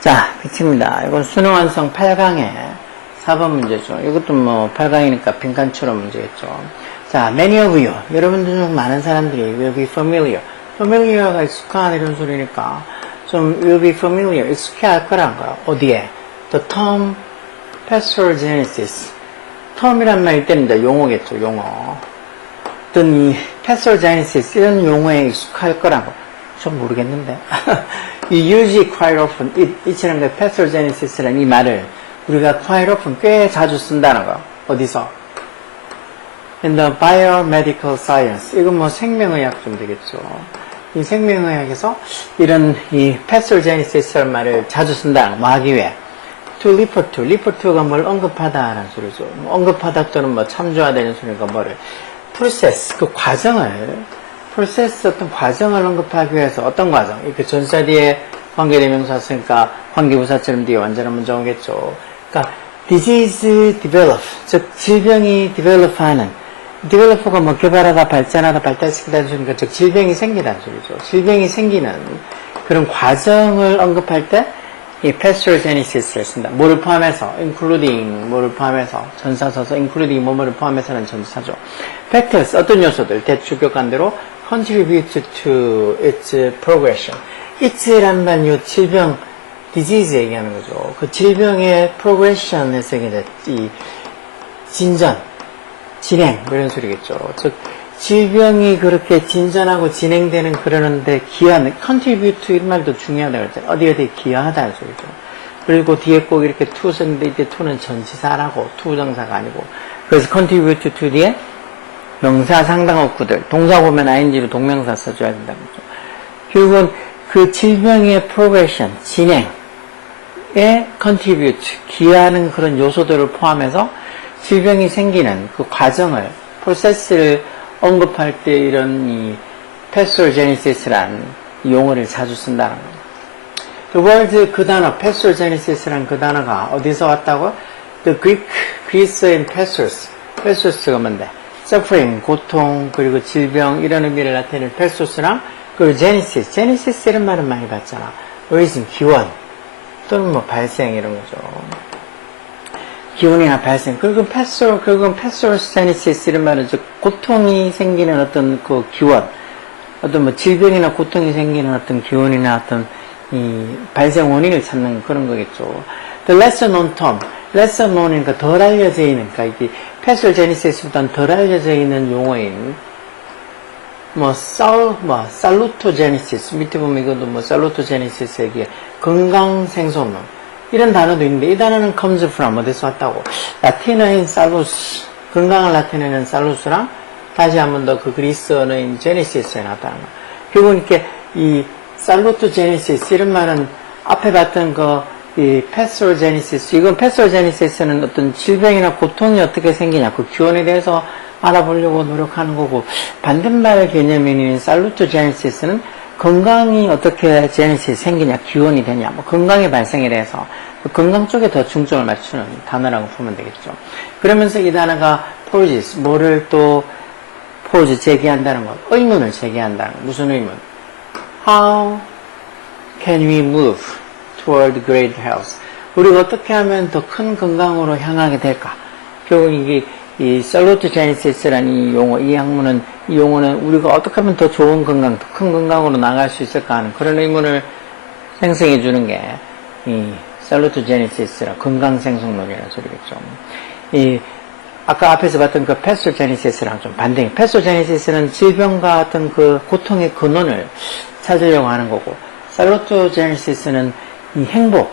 자, 끝입니다. 이건 수능 완성 8강의 4번 문제죠. 이것도 뭐 8강이니까 빈칸처럼 문제겠죠. 자, many of you. 여러분들 중 많은 사람들이 will be familiar. familiar가 익숙한 이런 소리니까 좀 will be familiar. 익숙해 할 거란 거야. 어디에? The term pastorgenesis. term이란 말 이때는 이제 용어겠죠. 용어. 어떤 이 pastorgenesis 이런 용어에 익숙할 거란 거. 좀 모르겠는데. 이 use quite often, 이처럼 pastorgenesis라는 이 말을 우리가 quite often 꽤 자주 쓴다는 거. 어디서? In the biomedical science. 이건 뭐 생명의학 좀 되겠죠. 이 생명의학에서 이런 이 pastorgenesis라는 말을 자주 쓴다는 거. 뭐 하기 위해? To refer to. refer to가 뭘 언급하다라는 소리죠. 뭐 언급하다 또는 뭐 참조하다는 소리가 뭐를? process, 그 과정을 process 어떤 과정을 언급하기 위해서 어떤 과정? 이렇게 전사 뒤에 관계대명사 쓰니까 관계부사처럼 뒤에 완전한 문장 오겠죠. 그러니까 disease develop, 즉 질병이 develop하는 develop가 뭐 개발하다, 발전하다, 발달시키다는 소리니까 즉 질병이 생기다는 소리죠. 질병이 생기는 그런 과정을 언급할 때 이 pastorgenesis를 쓴다. 뭐를 포함해서? including 뭐를 포함해서? 전사서서 including 뭐를 포함해서는 전사죠. factors 어떤 요소들 대추격한 대로 contribute to its progression. it란 말, 이 질병, disease 얘기하는 거죠. 그 질병의 progression에서 이 진전, 진행, 뭐 이런 소리겠죠. 즉, 질병이 그렇게 진전하고 진행되는 그러는데 기여하는, contribute 이런 말도 중요하다고 했잖아요. 어디 기여하다는 소리죠. 그리고 뒤에 꼭 이렇게 to 썼는데 이때 to는 전치사라고, to 정사가 아니고. 그래서 contribute to 뒤에 명사 상당어구들, 동사 보면 ing로 동명사 써줘야 된다는 거죠. 결국은 그 질병의 progression, 진행에 contribute, 기여하는 그런 요소들을 포함해서 질병이 생기는 그 과정을, process를 언급할 때 이런 이 pastorgenesis라는 용어를 자주 쓴다는 거예요. The word 그 단어, pastorgenesis라는 그 단어가 어디서 왔다고? The Greek, 그리스어인 pastos. pastos가 뭔데? suffering, 고통, 그리고 질병, 이런 의미를 나타내는 pastos랑 그리고 genesis. genesis 이런 말은 많이 봤잖아. origin, 기원, 또는 뭐 발생 이런 거죠. 기원이나 발생. 그리고 결국은 pastorgenesis 이런 말은 즉 고통이 생기는 어떤 그 기원, 어떤 뭐 질병이나 고통이 생기는 어떤 기원이나 어떤 이 발생 원인을 찾는 그런 거겠죠. The lesser known term, lesser known이니까 덜 알려져 있는, 그러니까 이게 pastorgenesis보다는 덜 알려져 있는 용어인 salutogenesis 밑에 보면 이것도 뭐 salutogenesis 얘기해 건강 생존론. 이런 단어도 있는데 이 단어는 comes from 어디서 왔다고? 라틴어인 salus, 건강을 나타내는 salus랑 다시 한 번 더 그 그리스어인 genesis에 나타나는 거. 결국은 이렇게 이 salutogenesis 이런 말은 앞에 봤던 이 pastorgenesis, 이건 pastorgenesis는 어떤 질병이나 고통이 어떻게 생기냐 그 기원에 대해서 알아보려고 노력하는 거고, 반대말 개념인 salutogenesis는 건강이 어떻게 제네시스 생기냐, 기원이 되냐, 뭐 건강의 발생에 대해서 건강 쪽에 더 중점을 맞추는 단어라고 보면 되겠죠. 그러면서 이 단어가 poses, 뭐를 또 pose, 제기한다는 것, 의문을 제기한다는 것. 무슨 의문? How can we move toward great health? 우리가 어떻게 하면 더 큰 건강으로 향하게 될까? 결국 이게 이 salutogenesis라는 이 용어, 이 학문은, 이 용어는 우리가 어떻게 하면 더 좋은 건강, 더 큰 건강으로 나갈 수 있을까 하는 그런 의문을 생성해 주는 게 이 salutogenesis라 건강 생성론이라는 소리겠죠. 이 아까 앞에서 봤던 그 pastorgenesis랑 좀 반대인, pastorgenesis는 질병과 같은 그 고통의 근원을 찾으려고 하는 거고, salutogenesis는 이 행복,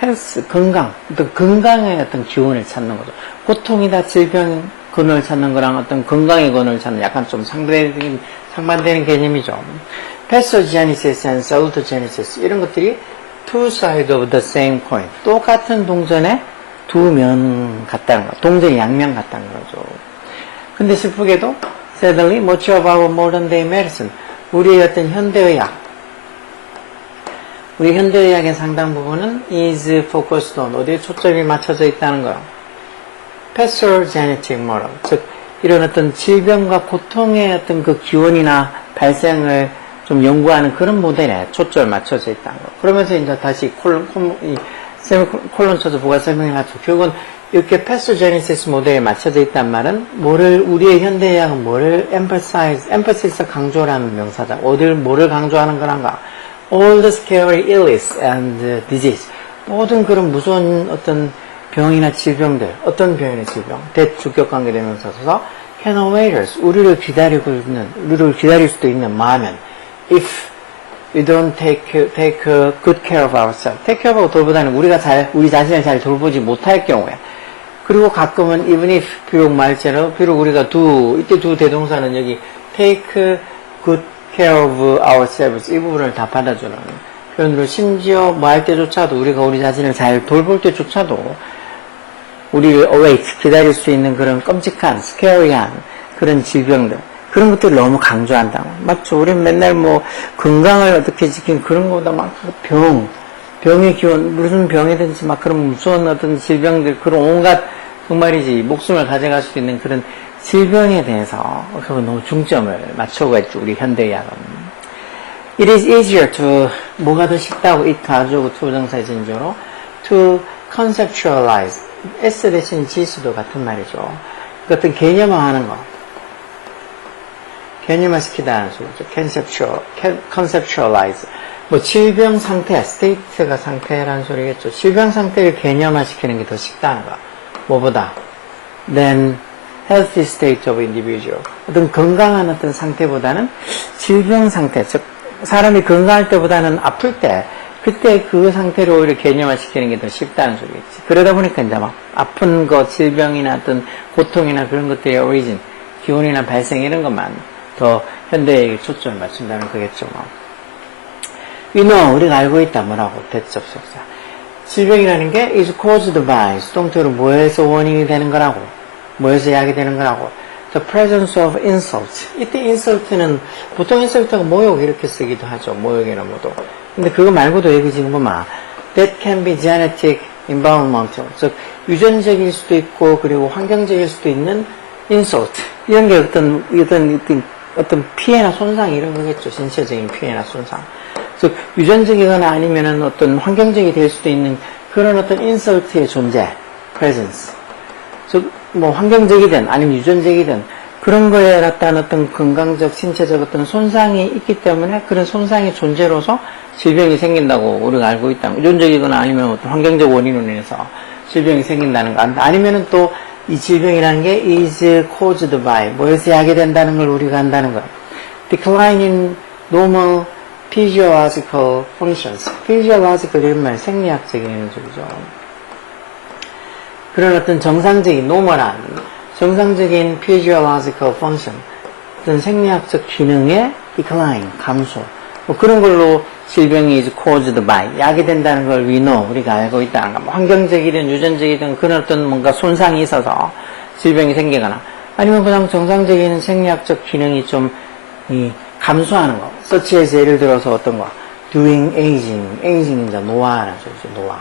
헬스, 건강, 어떤 건강의 어떤 기원을 찾는 거죠. 고통이다, 질병 근원을 찾는 거랑 어떤 건강의 근원을 찾는 약간 좀 상반되는 개념이죠. pastorgenesis and salutogenesis 이런 것들이 two sides of the same coin, 똑같은 동전의 두 면 같다는 거, 동전의 양면 같다는 거죠. 근데 슬프게도 sadly much of our modern day medicine, 우리의 어떤 현대의학, 우리 현대의학의 상당 부분은 is focused on, 어디에 초점이 맞춰져 있다는 거예요. pastorgenetic model, 즉 이런 어떤 질병과 고통의 어떤 그 기원이나 발생을 좀 연구하는 그런 모델에 초점을 맞춰져 있다는 거. 그러면서 이제 다시 콜론 쳐서 뭐가 설명해가지고 결국은 이렇게 패스토제니시스 모델에 맞춰져 있단 말은 우리의 현대의학은 뭐를 emphasize 강조라는 명사다. 뭐를 강조하는 거란가? All the scary illness and disease. 모든 그런 무서운 어떤 병이나 질병들, 어떤 병이나 질병, 대주격관계 되면서 can await us. 우리를 기다릴 수도 있는 마음은 if we don't take good care of ourselves. take care of 돌보다는 우리 자신을 잘 돌보지 못할 경우에. 그리고 가끔은 even if 비록 우리가 이때 두 대동사는 여기 take good care of ourselves 이 부분을 다 받아주는 표현으로 심지어 뭐 할 때조차도 우리가 우리 자신을 잘 돌볼 때조차도 우리를 await 기다릴 수 있는 그런 끔찍한 scary한 그런 질병들 그런 것들을 너무 강조한다고. 맞죠? 우리는 맨날 뭐 건강을 어떻게 지키는 그런 거보다 막 병의 기원 무슨 병이든지 막 그런 무서운 어떤 질병들 그런 온갖 정말이지 목숨을 가져갈 수 있는 그런 질병에 대해서 그거 너무 중점을 맞추고 있죠. 우리 현대의학은. It is easier to 뭐가 더 쉽다고 it 가지고 투부정사의 진조로 to conceptualize S 대신 지수도 같은 말이죠. 그 어떤 개념화하는 거. 개념화시키다는 소리죠. conceptualize. 뭐 질병 상태, state가 상태라는 소리겠죠. 질병 상태를 개념화시키는 게 더 쉽다는 거. 뭐보다? than healthy state of individual. 어떤 건강한 어떤 상태보다는 질병 상태, 즉 사람이 건강할 때보다는 아플 때 그때 그 상태를 오히려 개념화시키는 게 더 쉽다는 소리겠지. 그러다 보니까 이제 막 아픈 거, 질병이나 어떤 고통이나 그런 것들의 오리진, 기원이나 발생 이런 것만 더 현대에 초점을 맞춘다는 거겠죠. 뭐. We know, 우리가 알고 있다. 뭐라고? 대접속사. 질병이라는 게 is caused by, 수동태로 뭐에서 원인이 되는 거라고, 뭐에서 야기되는 거라고. The presence of insult. 이때 insult는 보통 insult가 모욕 이렇게 쓰기도 하죠. 모욕이나 모독. 근데 그거 말고도 여기 지금 보면 that can be genetic environmental. 즉 유전적일 수도 있고 그리고 환경적일 수도 있는 insult. 이런 게 어떤 피해나 손상 이런 거겠죠. 신체적인 피해나 손상. 즉 유전적이거나 아니면은 어떤 환경적이 될 수도 있는 그런 어떤 insult의 존재, presence. 즉 뭐 환경적이든 아니면 유전적이든 그런 거에 나타난 어떤 건강적, 신체적 어떤 손상이 있기 때문에 그런 손상의 존재로서 질병이 생긴다고 우리가 알고 있다. 유전적이거나 아니면 어떤 환경적 원인으로 인해서 질병이 생긴다는 거. 아니면은 또 이 질병이라는 게 is caused by 뭐에서 야기된다는 걸 우리가 안다는 거예요. Decline in normal physiological functions. physiological 이런 말 생리학적인 소리죠. 그런 어떤 정상적인 노멀한 정상적인 physiological function 어떤 생리학적 기능의 decline 감소 뭐 그런 걸로 질병이 is caused by 야기된다는 걸 we know 우리가 알고 있다는 거. 뭐 환경적이든 유전적이든 그런 어떤 뭔가 손상이 있어서 질병이 생기거나 아니면 그냥 정상적인 생리학적 기능이 좀 감소하는 거. such as 예를 들어서 어떤 거 doing aging, aging 이제 노화라는 소리죠. 노화.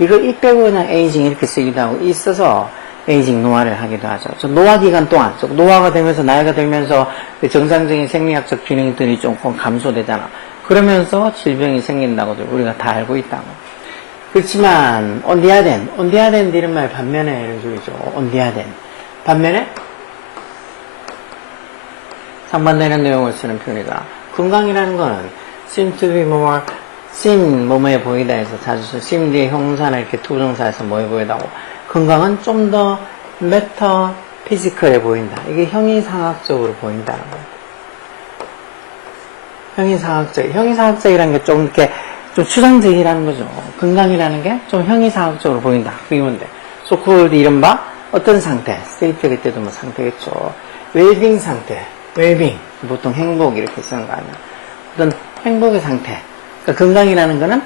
이걸 이 빼고 그냥 aging 이렇게 쓰기도 하고 있어서 aging 노화를 하기도 하죠. 노화 기간 동안 노화가 되면서 나이가 들면서 정상적인 생리학적 기능들이 조금 감소되잖아. 그러면서 질병이 생긴다고도 우리가 다 알고 있다고. 그렇지만 on the other hand 이런 말 반면에 이런 소리죠. on the other hand. 반면에 상반되는 내용을 쓰는 표현이다. 건강이라는 거는 seem to be more, seem 뭐뭐해 보이다 해서 자주 써. seem 뒤에 형사나 이렇게 투부정사에서 뭐해 보이다고. 건강은 좀 더 메타피지컬해 보인다. 이게 형이상학적으로 보인다는 거예요. 형이상학적이라는 게 좀 이렇게 좀 추상적이라는 거죠. 건강이라는 게 좀 형이상학적으로 보인다. 그게 뭔데? so-called 이른바 어떤 상태, state 그때도 뭐 상태겠죠. well-being 상태, well-being 보통 행복 이렇게 쓰는 거 아니야. 어떤 행복의 상태. 그러니까 건강이라는 거는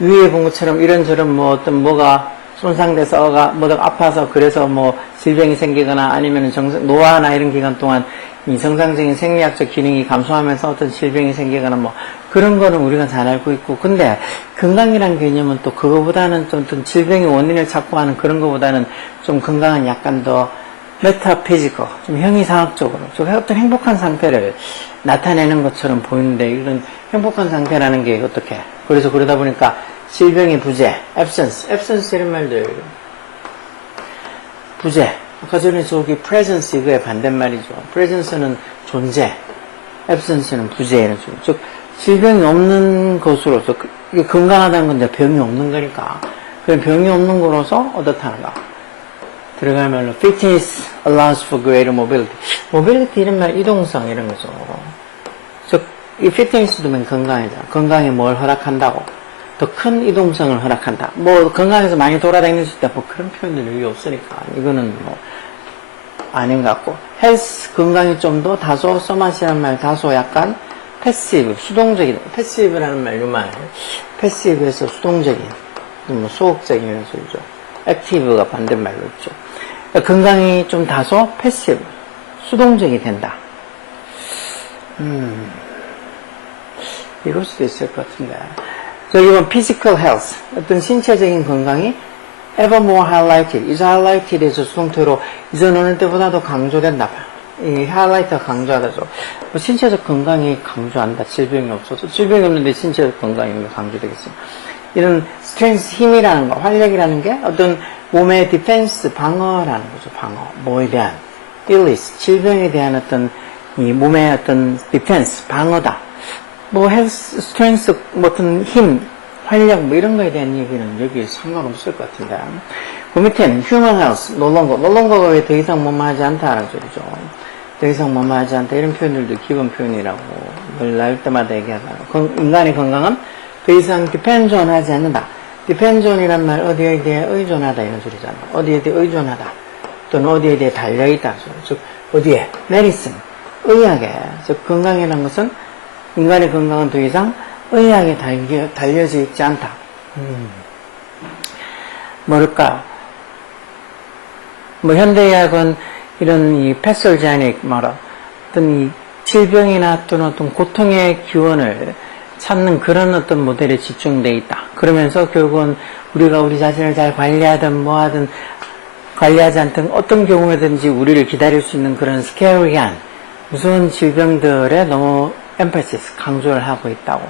위에 본 것처럼 이런저런 뭐 어떤 뭐가 손상돼서 뭐가 아파서 그래서 뭐 질병이 생기거나 아니면 노화나 이런 기간 동안 이 정상적인 생리학적 기능이 감소하면서 어떤 질병이 생기거나 뭐 그런 거는 우리가 잘 알고 있고 근데 건강이라는 개념은 또 그거보다는 좀 어떤 질병의 원인을 찾고 하는 그런 거보다는 좀 건강은 약간 더 메타피지컬, 좀 형이상학적으로 좀 어떤 행복한 상태를 나타내는 것처럼 보이는데 이런 행복한 상태라는 게 어떻게? 그래서 그러다 보니까 질병의 부재, absence 이런 말들, 부재. 아까 전에 저기 presence 이거의 반대말이죠. presence는 존재, absence는 부재 이런 식으로. 즉 질병이 없는 것으로서 이게 건강하다는 건 이제 병이 없는 거니까. 그럼 병이 없는 거로서 어떻다는가? 들어갈 말로 fitness allows for greater mobility. mobility 이런 말 이동성 이런 거죠. 즉 이 fitness도 면 건강이잖아. 건강에 뭘 허락한다고? 더 큰 이동성을 허락한다. 뭐 건강에서 많이 돌아다닐 수 있다. 뭐 그런 표현은 의미 없으니까 이거는 뭐 아닌 것 같고 헬스 건강이 좀 더 다소 써맛이라는 말 다소 약간 패시브 수동적이다. 패시브라는 말 이 말 패시브에서 수동적인 뭐 소극적인 이런 소리죠. 액티브가 반대말로 있죠. 건강이 좀 다소 패시브 수동적이 된다. 이럴 수도 있을 것 같은데. 저기 보면 physical health 어떤 신체적인 건강이 ever more highlighted. 이 highlighted에서 수동태로 이전 어느 때보다도 강조된다. 이 highlight가 강조하다죠. 뭐 신체적 건강이 강조한다. 질병이 없어서 질병이 없는데 신체적 건강이 강조되겠어요. 이런 strength 힘이라는 거, 활력이라는 게 어떤 몸의 defense 방어라는 거죠. 방어. 뭐에 대한 illness 질병에 대한 어떤 이 몸의 어떤 defense 방어다. 뭐 헬스, 스트렝스, 뭐 어떤 힘, 활력, 뭐 이런 거에 대한 얘기는 여기에 상관없을 것 같은데. 그 밑에는 human health, 놀런거가 왜 더 이상 뭐뭐하지 않다라는 소리죠. 더 이상 뭐뭐하지 않다. 이런 표현들도 기본 표현이라고 늘 나올 때마다 얘기하잖아요. 인간의 건강은 더 이상 depend on 하지 않는다. depend on이란 말 어디에 대해 의존하다 이런 소리잖아. 어디에 대해 의존하다. 또는 어디에 대해 달려있다. 즉, 어디에? medicine, 의학에. 즉, 건강이라는 것은 인간의 건강은 더 이상 의학에 달려져 있지 않다. 뭐랄까? 뭐 현대의학은 이런 이 패솔제닉 어떤 이 질병이나 또는 어떤 고통의 기원을 찾는 그런 어떤 모델에 집중되어 있다. 그러면서 결국은 우리가 우리 자신을 잘 관리하든 뭐하든 관리하지 않든 어떤 경우에든지 우리를 기다릴 수 있는 그런 스케어리한 무서운 질병들에 너무 emphasis, 강조를 하고 있다고.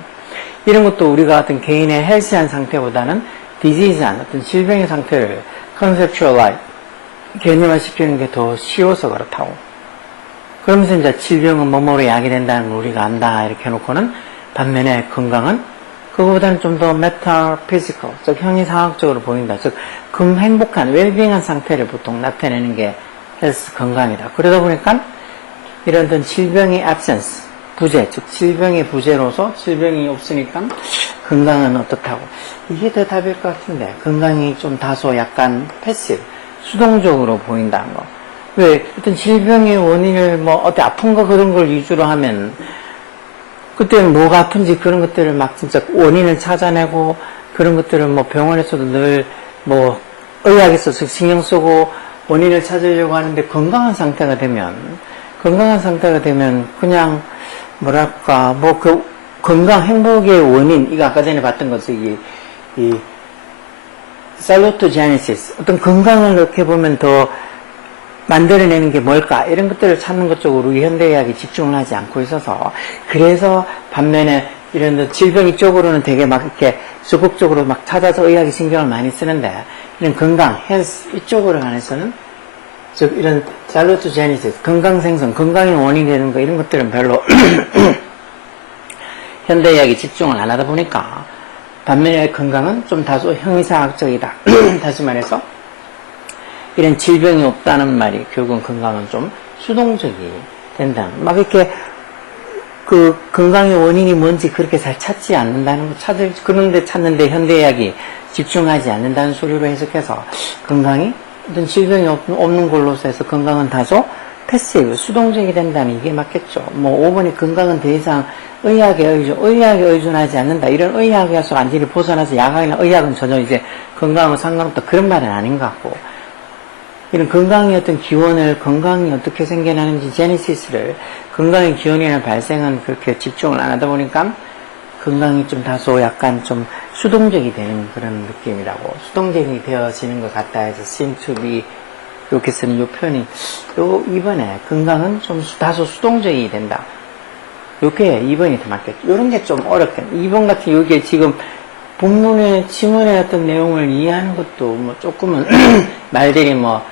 이런 것도 우리가 어떤 개인의 헬스한 상태보다는 디지즈한 어떤 질병의 상태를 conceptualize, 개념화시키는 게 더 쉬워서 그렇다고. 그러면서 이제 질병은 뭐뭐로 약이 된다는 걸 우리가 안다 이렇게 해놓고는 반면에 건강은 그거보다는 좀 더 metaphysical, 즉 형이상학적으로 보인다. 즉 행복한, 웰빙한 상태를 보통 나타내는 게 헬스 건강이다. 그러다 보니까 이런 어떤 질병의 absence, 부재, 즉 질병의 부재로서 질병이 없으니까 건강은 어떻다고. 이게 더 답일 것 같은데 건강이 좀 다소 약간 패시브, 수동적으로 보인다는 거. 왜 어떤 질병의 원인을 뭐 어디 아픈 거 그런 걸 위주로 하면 그때는 뭐가 아픈지 그런 것들을 막 진짜 원인을 찾아내고 그런 것들을 뭐 병원에서도 늘 뭐 의학에서 신경 쓰고 원인을 찾으려고 하는데 건강한 상태가 되면 그냥 뭐랄까 뭐 그 건강 행복의 원인 이거 아까 전에 봤던 거지 이 살루토제네시스 어떤 건강을 이렇게 보면 더 만들어내는 게 뭘까 이런 것들을 찾는 것 쪽으로 우리 현대의학이 집중을 하지 않고 있어서 그래서 반면에 이런 질병 이쪽으로는 되게 막 이렇게 적극적으로 막 찾아서 의학이 신경을 많이 쓰는데 이런 건강, 헬스 이쪽으로 관해서는 즉 이런 살루토제네시스 건강 생성, 건강의 원인이 되는 거 이런 것들은 별로 현대의학이 집중을 안 하다 보니까 반면에 건강은 좀 다소 형이상학적이다. 다시 말해서 이런 질병이 없다는 말이 결국은 건강은 좀 수동적이 된다. 막 이렇게 그 건강의 원인이 뭔지 그렇게 잘 찾지 않는다는 거 그런데 찾는데 현대의학이 집중하지 않는다는 소리로 해석해서 건강이 어떤 질병이 없는 걸로서 해서 건강은 다소 패시브, 수동적이 된다는 이게 맞겠죠. 뭐 5번이 건강은 더 이상 의학에 의존하지 않는다. 이런 의학에서 완전히 벗어나서 약학이나 의학은 전혀 이제 건강하고 상관없다. 그런 말은 아닌 것 같고. 이런 건강의 어떤 기원을, 건강이 어떻게 생겨나는지, 제네시스를, 건강의 기원이나 발생은 그렇게 집중을 안 하다 보니까 건강이 좀 다소 약간 좀 수동적이 되는 그런 느낌이라고. 수동적이 되어지는 것 같다 해서 seem to be 이렇게 쓰는 요 표현이, 요 2번에 건강은 좀 다소 수동적이 된다. 요게 2번이 더 맞겠죠. 요런 게 좀 어렵겠네. 2번 같은 요게 지금 본문의 지문의 어떤 내용을 이해하는 것도 뭐 조금은 말들이 뭐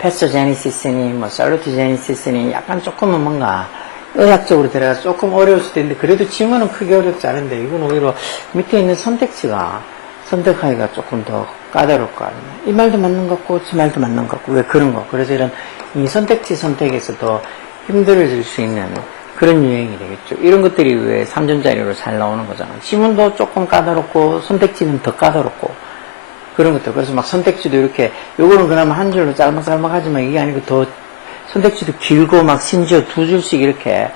패스토제니시스니 뭐 살루토제니시스니 약간 조금은 뭔가 의학적으로 들어가서 조금 어려울 수도 있는데 그래도 지문은 크게 어렵지 않은데 이건 오히려 밑에 있는 선택지가 선택하기가 조금 더 까다로울 거 아니에요. 이 말도 맞는 것 같고 저 말도 맞는 것 같고 왜 그런 거. 그래서 이런 이 선택지 선택에서 더 힘들어질 수 있는 그런 유행이 되겠죠. 이런 것들이 왜 3점짜리로 잘 나오는 거잖아. 지문도 조금 까다롭고 선택지는 더 까다롭고 그런 것들. 그래서 막 선택지도 이렇게 요거는 그나마 한 줄로 짤막짤막 하지만 이게 아니고 더 선택지도 길고 막 심지어 2줄씩 이렇게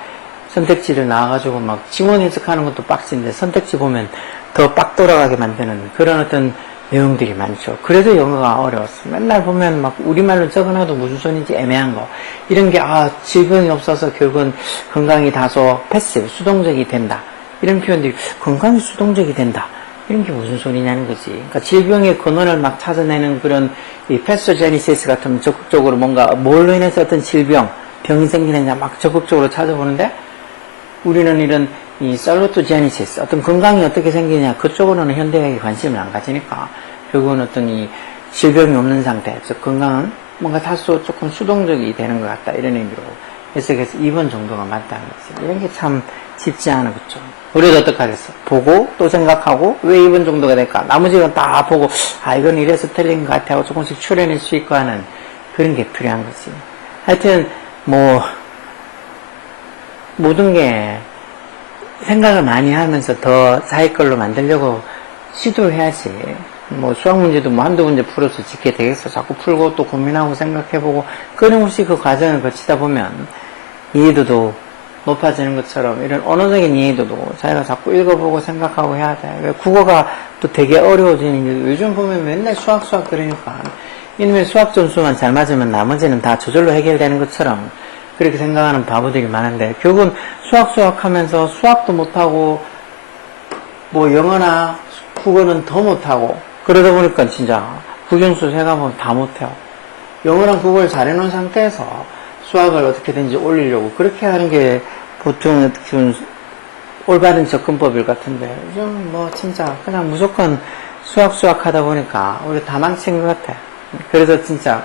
선택지를 나와가지고 막 지문 해석하는 것도 빡신데 선택지 보면 더 빡 돌아가게 만드는 그런 어떤 내용들이 많죠. 그래도 영어가 어려웠어. 맨날 보면 막 우리말로 적어놔도 무슨 소리인지 애매한 거. 이런 게, 질병이 없어서 결국은 건강이 다소 패시브, 수동적이 된다. 이런 표현들이, 건강이 수동적이 된다. 이런 게 무슨 소리냐는 거지. 그러니까 질병의 근원을 막 찾아내는 그런 이 패스토제니시스 같은 적극적으로 뭔가 뭘로 인해서 어떤 질병, 병이 생기느냐 막 적극적으로 찾아보는데 우리는 이런 이 살루토제니시스, 어떤 건강이 어떻게 생기냐 그쪽으로는 현대학이 관심을 안 가지니까 결국은 어떤 이 질병이 없는 상태, 즉 건강은 뭔가 다소 조금 수동적이 되는 것 같다 이런 의미로 해석해서 2번 정도가 맞다는 거지. 이런 게 참 쉽지 않아, 그쵸? 우리도 어떡하겠어? 보고 또 생각하고 왜 2번 정도가 될까? 나머지는 다 보고 이건 이래서 틀린 것 같아 하고 조금씩 추려낼 수 있고 하는 그런 게 필요한 거지. 하여튼 뭐 모든 게 생각을 많이 하면서 더 자기 걸로 만들려고 시도를 해야지. 뭐 수학 문제도 뭐 한두 문제 풀어서 지게 되겠어. 자꾸 풀고 또 고민하고 생각해보고 끊임없이 그 과정을 거치다 보면 이해도도 높아지는 것처럼 이런 언어적인 이해도도 자기가 자꾸 읽어보고 생각하고 해야 돼. 왜 국어가 또 되게 어려워지는 게 요즘 보면 맨날 수학 그러니까 이놈의 수학 점수만 잘 맞으면 나머지는 다 저절로 해결되는 것처럼 그렇게 생각하는 바보들이 많은데 결국은 수학 하면서 수학도 못하고 뭐 영어나 국어는 더 못하고 그러다 보니까 진짜 국영수 세가면 다 못해요. 영어랑 국어를 잘해놓은 상태에서 수학을 어떻게든지 올리려고 그렇게 하는 게 보통 어떻게 올바른 접근법일 것 같은데 요즘 뭐 진짜 그냥 무조건 수학 하다 보니까 우리 다 망친 것 같아. 그래서 진짜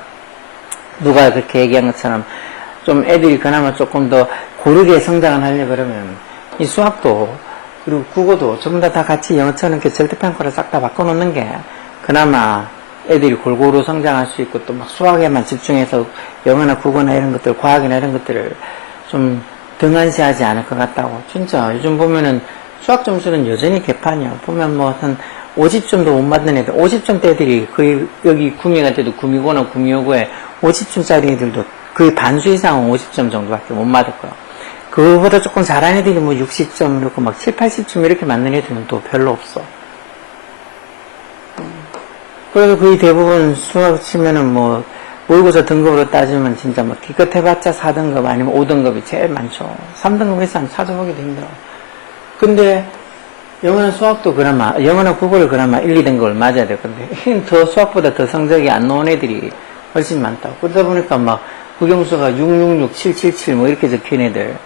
누가 그렇게 얘기한 것처럼 좀 애들이 그나마 조금 더 고르게 성장을 하려고 그러면 이 수학도 그리고 국어도 전부 다 같이 영어처럼 이렇게 절대평가를 싹 다 바꿔놓는 게 그나마 애들이 골고루 성장할 수 있고 또 막 수학에만 집중해서 영어나 국어나 이런 것들, 과학이나 이런 것들을 좀 등한시하지 않을 것 같다고. 진짜 요즘 보면은 수학 점수는 여전히 개판이야. 보면 뭐 한 50점도 못 받는 애들, 50점대 애들이 거의 여기 구미 갈 때도 구미고나 구미여고에 50점짜리 애들도 거의 반수 이상은 50점 정도밖에 못 맞을 거야. 그거보다 조금 잘하는 애들이 뭐 60점 이렇게 막 7, 80점 이렇게 맞는 애들은 또 별로 없어. 그래서 거의 대부분 수학 치면은 뭐 모의고사 등급으로 따지면 진짜 뭐 기껏 해봤자 4등급 아니면 5등급이 제일 많죠. 3등급 이상 찾아보기도 힘들어. 근데 영어나 수학도 그나마, 영어나 국어를 그나마 1, 2등급을 맞아야 될 건데 더 수학보다 더 성적이 안 나온 애들이 훨씬 많다고. 그러다 보니까 막 국영수가 666, 777 뭐 이렇게 적힌 애들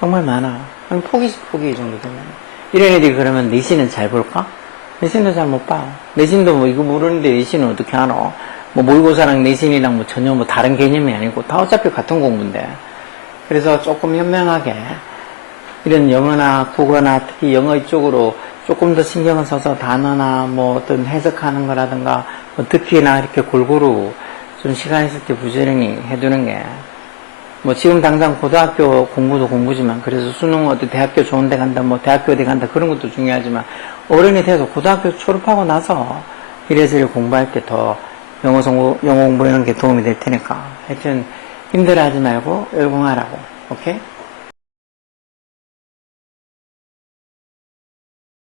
정말 많아. 한 포기 이 정도 되면. 이런 애들이 그러면 내신은 잘 볼까? 내신도 잘 못 봐. 내신도 뭐 이거 모르는데 내신은 어떻게 하노? 뭐 모의고사랑 내신이랑 뭐 전혀 뭐 다른 개념이 아니고 다 어차피 같은 공부인데. 그래서 조금 현명하게 이런 영어나 국어나 특히 영어 이쪽으로 조금 더 신경을 써서 단어나 뭐 어떤 해석하는 거라든가 뭐 듣기나 이렇게 골고루 좀 시간 있을 때 부지런히 해두는 게 뭐 지금 당장 고등학교 공부도 공부지만 그래서 수능 어디 대학교 좋은 데 간다 뭐 대학교 어디 간다 그런 것도 중요하지만 어른이 돼서 고등학교 졸업하고 나서 이래저래 공부할 때 더 영어 공부 이런 게 도움이 될 테니까 하여튼 힘들어하지 말고 열공하라고. 오케이?